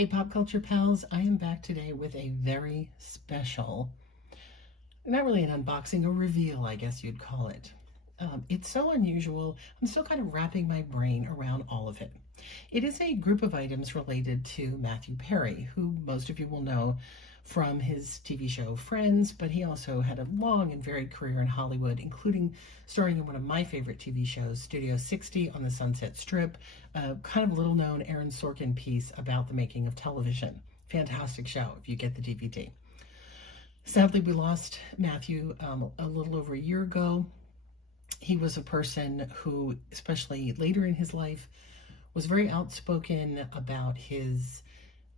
Hey, pop culture pals, I am back today with a very special, not really an unboxing, a reveal, I guess you'd call it. It's so unusual, I'm still kind of wrapping my brain around all of it. It is a group of items related to Matthew Perry, who most of you will know from his TV show Friends, but he also had a long and varied career in Hollywood, including starring in one of my favorite TV shows, Studio 60 on the Sunset Strip, a kind of little known Aaron Sorkin piece about the making of television. Fantastic show if you get the DVD. Sadly, we lost Matthew a little over a year ago. He was a person who, especially later in his life, was very outspoken about his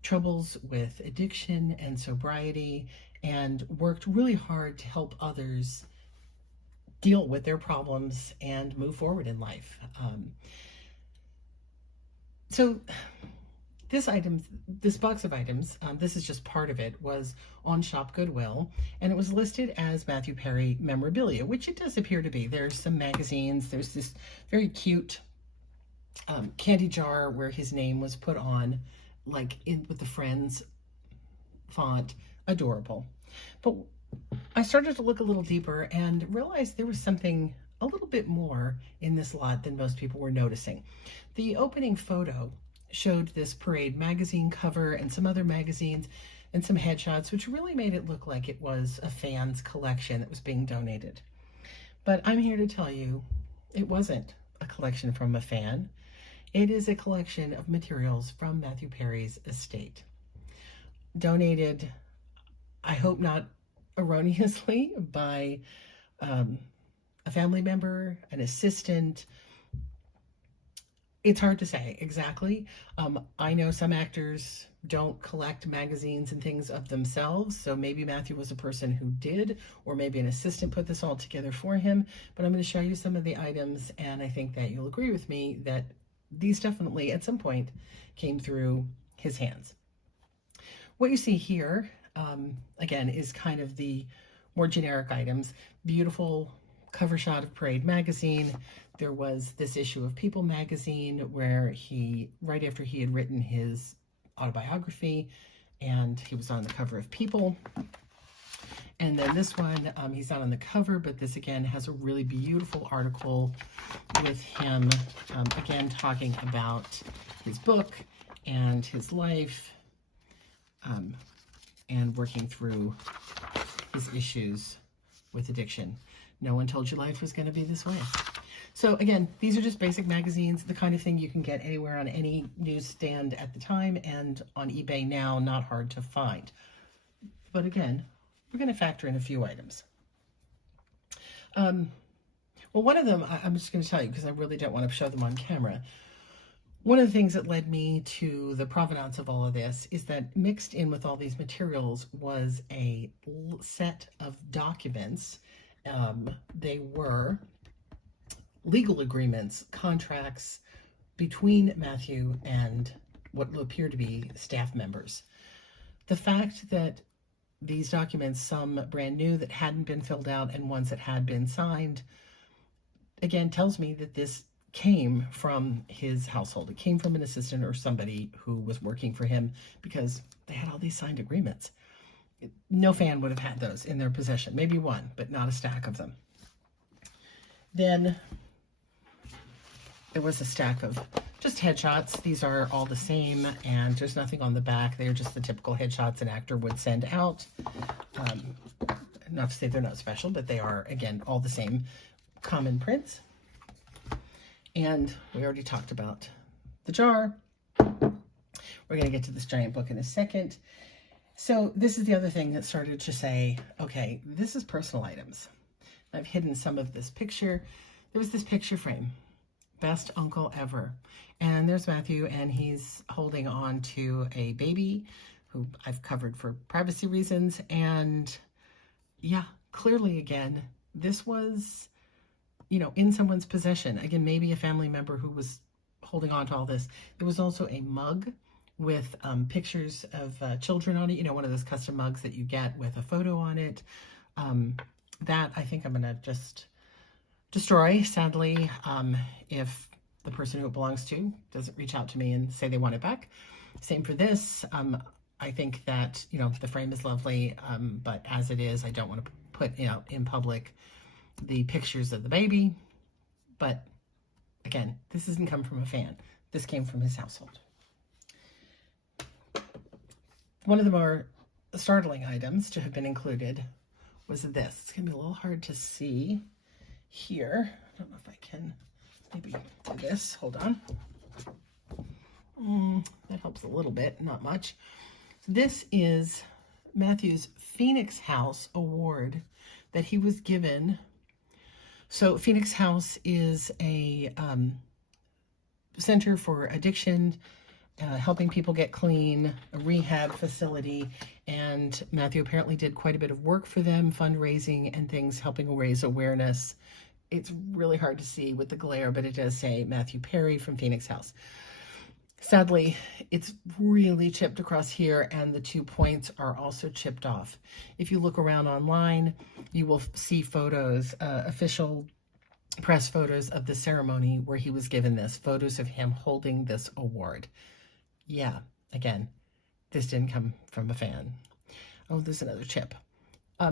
troubles with addiction and sobriety and worked really hard to help others deal with their problems and move forward in life. So this box of items, this is just part of it, was on Shop Goodwill, and it was listed as Matthew Perry memorabilia, which it does appear to be. There's some magazines, there's this very cute candy jar where his name was put on, like in with the Friends font. Adorable. But I started to look a little deeper and realized there was something a little bit more in this lot than most people were noticing. The opening photo showed this Parade magazine cover and some other magazines and some headshots, which really made it look like it was a fan's collection that was being donated. But I'm here to tell you it wasn't a collection from a fan. It is a collection of materials from Matthew Perry's estate. Donated, I hope not erroneously, by a family member, an assistant. It's hard to say exactly. I know some actors don't collect magazines and things of themselves, so maybe Matthew was a person who did, or maybe an assistant put this all together for him. But I'm going to show you some of the items, and I think that you'll agree with me that these definitely, at some point, came through his hands. What you see here, again, is kind of the more generic items. Beautiful cover shot of Parade magazine. There was this issue of People magazine where he, right after he had written his autobiography, and he was on the cover of People. And then this one, he's not on the cover, but this again has a really beautiful article with him, again, talking about his book and his life, and working through his issues with addiction. No one told you life was going to be this way. So again, these are just basic magazines, the kind of thing you can get anywhere on any newsstand at the time, and on eBay now, not hard to find. But again, we're going to factor in a few items. Well, one of them, I'm just going to tell you because I really don't want to show them on camera. One of the things that led me to the provenance of all of this is that mixed in with all these materials was a set of documents. They were legal agreements, contracts between Matthew and what will appear to be staff members. The fact that these documents, some brand new that hadn't been filled out and ones that had been signed, again, tells me that this came from his household. It came from an assistant or somebody who was working for him, because they had all these signed agreements. No fan would have had those in their possession. Maybe one, but not a stack of them. Then there was a stack of just headshots. These are all the same, and there's nothing on the back. They're just the typical headshots an actor would send out. Not to say they're not special, but they are, again, all the same common prints. And we already talked about the jar. We're going to get to this giant book in a second. So this is the other thing that started to say, okay, this is personal items. I've hidden some of this picture. There was this picture frame, best uncle ever. And there's Matthew, and he's holding on to a baby who I've covered for privacy reasons. And yeah, clearly again, this was, you know, in someone's possession. Again, maybe a family member who was holding on to all this. There was also a mug with pictures of children on it, you know, one of those custom mugs that you get with a photo on it. That I think I'm going to just destroy, sadly, if the person who it belongs to doesn't reach out to me and say they want it back. Same for this. I think that, you know, the frame is lovely, but as it is, I don't want to put, you know, in public the pictures of the baby. But again, this doesn't come from a fan. This came from his household. One of the more startling items to have been included was this. It's going to be a little hard to see here. I don't know if I can maybe do this. Hold on. That helps a little bit, not much. This is Matthew's Phoenix House Award that he was given. So Phoenix House is a center for addiction, helping people get clean, a rehab facility, and Matthew apparently did quite a bit of work for them, fundraising and things, helping raise awareness. It's really hard to see with the glare, but it does say Matthew Perry from Phoenix House. Sadly, it's really chipped across here, and the 2 points are also chipped off. If you look around online, you will see photos, official press photos of the ceremony where he was given this, photos of him holding this award. Yeah, again, this didn't come from a fan. Oh, there's another chip.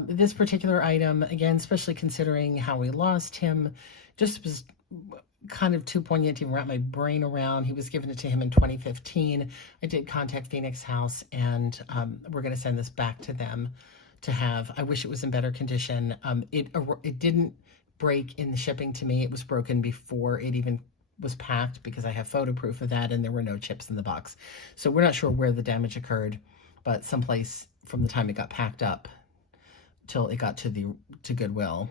This particular item, again, especially considering how we lost him, just was kind of too poignant to even wrap my brain around. He was given it to him in 2015. I did contact Phoenix House, and we're going to send this back to them to have. I wish it was in better condition. It didn't break in the shipping to me. It was broken before it even was packed, because I have photo proof of that, and there were no chips in the box. So we're not sure where the damage occurred, but someplace from the time it got packed up till it got to Goodwill,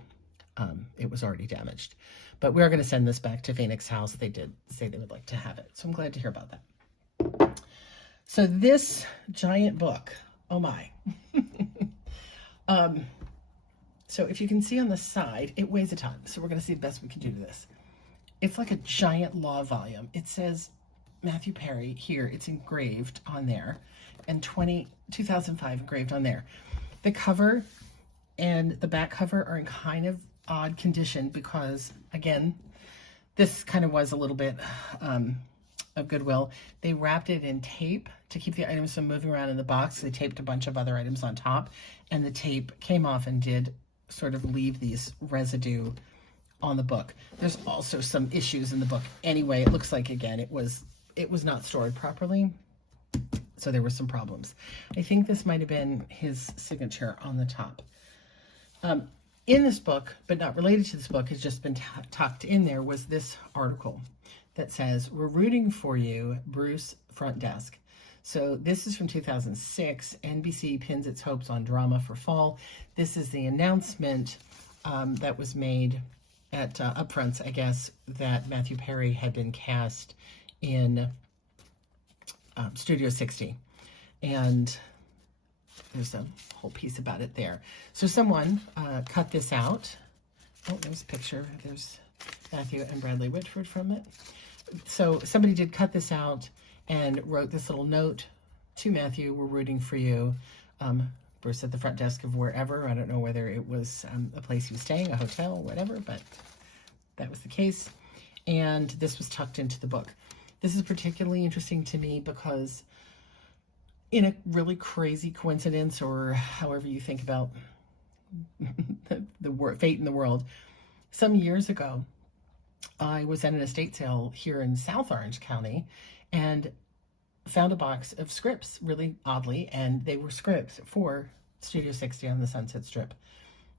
it was already damaged. But we are going to send this back to Phoenix House. They did say they would like to have it. So I'm glad to hear about that. So this giant book, oh my. So if you can see on the side, it weighs a ton. So we're going to see the best we can do to this. It's like a giant law volume. It says Matthew Perry here. It's engraved on there. And 2005 engraved on there. The cover and the back cover are in kind of odd condition because, again, this kind of was a little bit of Goodwill. They wrapped it in tape to keep the items from moving around in the box. They taped a bunch of other items on top, and the tape came off and did sort of leave these residue on the book. There's also some issues in the book. Anyway, it looks like, again, it was not stored properly, so there were some problems. I think this might have been his signature on the top. In this book, but not related to this book, has just been tucked in there, was this article that says, "We're rooting for you, Bruce Front Desk." So this is from 2006. NBC pins its hopes on drama for fall. This is the announcement that was made at Upfronts, I guess, that Matthew Perry had been cast in Studio 60. And there's a whole piece about it there. So someone cut this out. Oh, there's a picture. There's Matthew and Bradley Whitford from it. So somebody did cut this out and wrote this little note to Matthew: "We're rooting for you." Bruce at the front desk of wherever. I don't know whether it was a place he was staying, a hotel, whatever, but that was the case. And this was tucked into the book. This is particularly interesting to me because, in a really crazy coincidence, or however you think about the fate in the world, some years ago, I was at an estate sale here in South Orange County and found a box of scripts, really oddly, and they were scripts for Studio 60 on the Sunset Strip.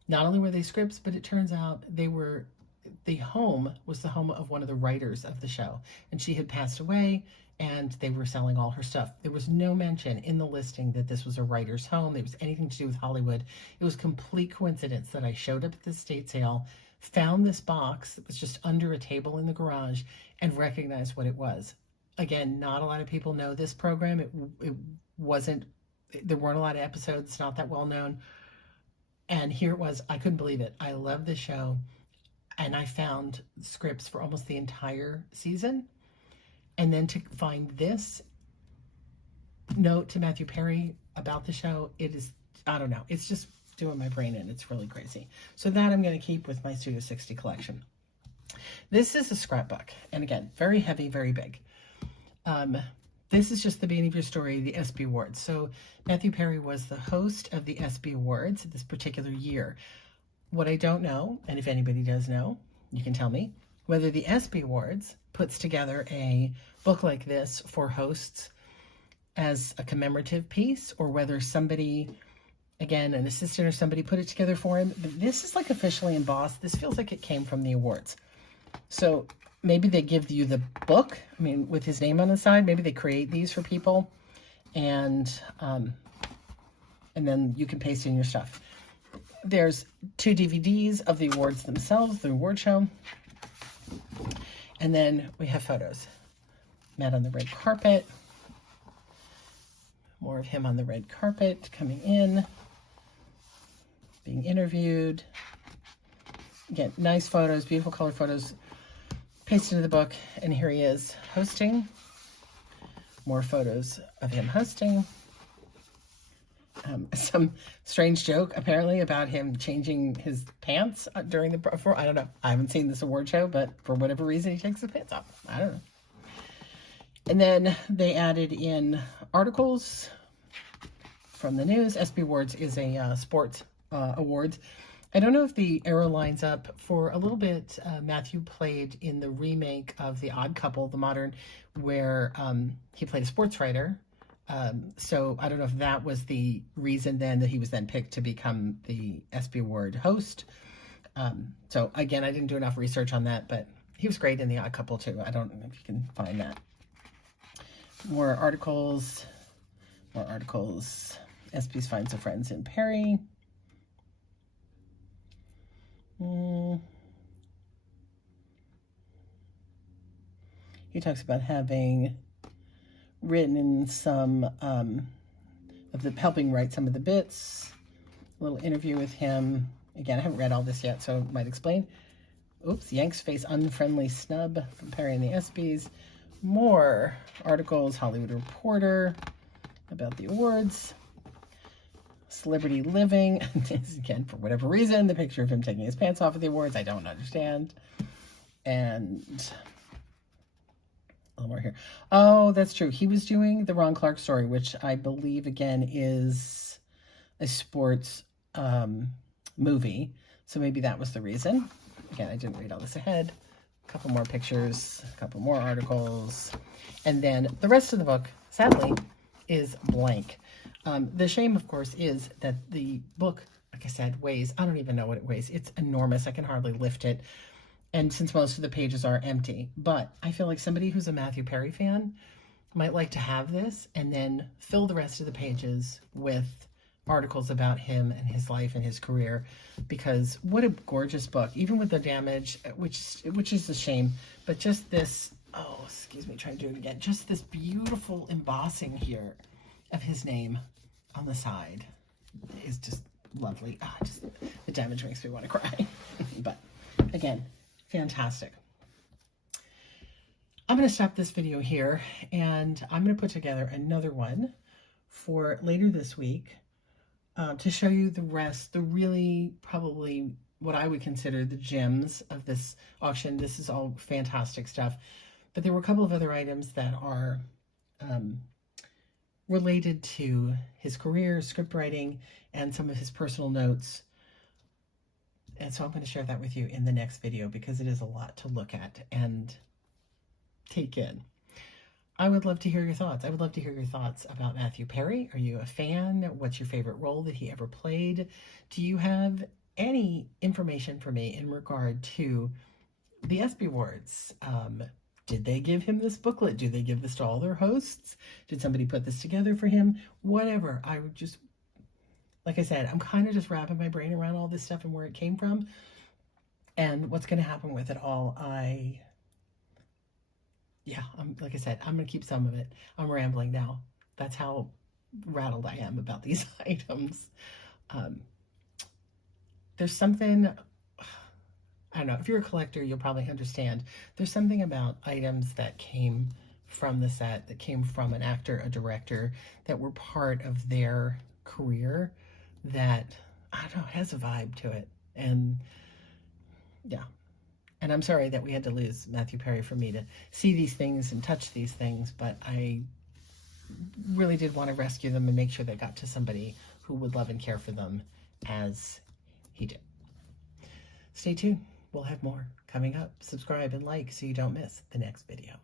Not only were they scripts, but it turns out the home was the home of one of the writers of the show, and she had passed away, and they were selling all her stuff. There was no mention in the listing that this was a writer's home. There was anything to do with Hollywood. It was complete coincidence that I showed up at the estate sale, found this box that was just under a table in the garage, and recognized what it was. Again, not a lot of people know this program. It wasn't, there weren't a lot of episodes. It's not that well known. And here it was. I couldn't believe it. I love this show. And I found scripts for almost the entire season. And then to find this note to Matthew Perry about the show, it is, I don't know, it's just doing my brain in. It's really crazy. So that I'm going to keep with my Studio 60 collection. This is a scrapbook. And again, very heavy, very big. this is just the beginning of your story, the ESPY Awards. So Matthew Perry was the host of the ESPY Awards this particular year. What I don't know, and if anybody does know, you can tell me, whether the ESPY Awards puts together a book like this for hosts as a commemorative piece, or whether somebody, again, an assistant or somebody put it together for him. But this is like officially embossed. This feels like it came from the awards. So maybe they give you the book, I mean, with his name on the side. Maybe they create these for people, and then you can paste in your stuff. There's 2 DVDs of the awards themselves, the award show. And then we have photos. Matt on the red carpet. More of him on the red carpet coming in, being interviewed. Again, nice photos, beautiful color photos pasted into the book. And here he is hosting. More photos of him hosting. Some strange joke apparently about him changing his pants during the, I don't know. I haven't seen this award show, but for whatever reason, he takes his pants off. I don't know. And then they added in articles from the news. ESPY Awards is a sports awards. I don't know if the arrow lines up. For a little bit, Matthew played in the remake of The Odd Couple, the modern, where he played a sports writer. So I don't know if that was the reason then that he was then picked to become the ESPY Award host. So again, I didn't do enough research on that, but he was great in The Odd Couple too. I don't know if you can find that. More articles. ESPY's Finds a Friends in Perry. He talks about having written in some helping write some of the bits. A little interview with him. Again, I haven't read all this yet, so I might explain. Oops, Yanks face unfriendly snub from Perry and the ESPYs. More articles, Hollywood Reporter, about the awards. Celebrity Living. Again, for whatever reason, the picture of him taking his pants off at the awards, I don't understand. And a little more here. Oh, that's true. He was doing the Ron Clark story, which I believe, again, is a sports movie. So maybe that was the reason. Again, I didn't read all this ahead. A couple more pictures, a couple more articles. And then the rest of the book, sadly, is blank. The shame, of course, is that the book, like I said, weighs, I don't even know what it weighs. It's enormous. I can hardly lift it. And since most of the pages are empty, but I feel like somebody who's a Matthew Perry fan might like to have this and then fill the rest of the pages with articles about him and his life and his career, because what a gorgeous book, even with the damage, which is a shame, but just this, oh, excuse me, trying to do it again, just this beautiful embossing here of his name on the side is just lovely. Just the damage makes me want to cry. But again, fantastic. I'm going to stop this video here, and I'm going to put together another one for later this week to show you the rest, the really probably what I would consider the gems of this auction. This is all fantastic stuff, but there were a couple of other items that are related to his career, script writing, and some of his personal notes. And so I'm going to share that with you in the next video, because it is a lot to look at and take in. I would love to hear your thoughts. I would love to hear your thoughts about Matthew Perry. Are you a fan? What's your favorite role that he ever played? Do you have any information for me in regard to the ESPY Awards? Did they give him this booklet? Do they give this to all their hosts? Did somebody put this together for him? Whatever. I would just, like I said, I'm kind of just wrapping my brain around all this stuff and where it came from and what's going to happen with it all. Like I said, I'm going to keep some of it. I'm rambling now. That's how rattled I am about these items. There's something, I don't know, if you're a collector, you'll probably understand. There's something about items that came from the set, that came from an actor, a director, that were part of their career that, I don't know, has a vibe to it. And yeah. And I'm sorry that we had to lose Matthew Perry for me to see these things and touch these things, but I really did want to rescue them and make sure they got to somebody who would love and care for them as he did. Stay tuned. We'll have more coming up. Subscribe and like so you don't miss the next video.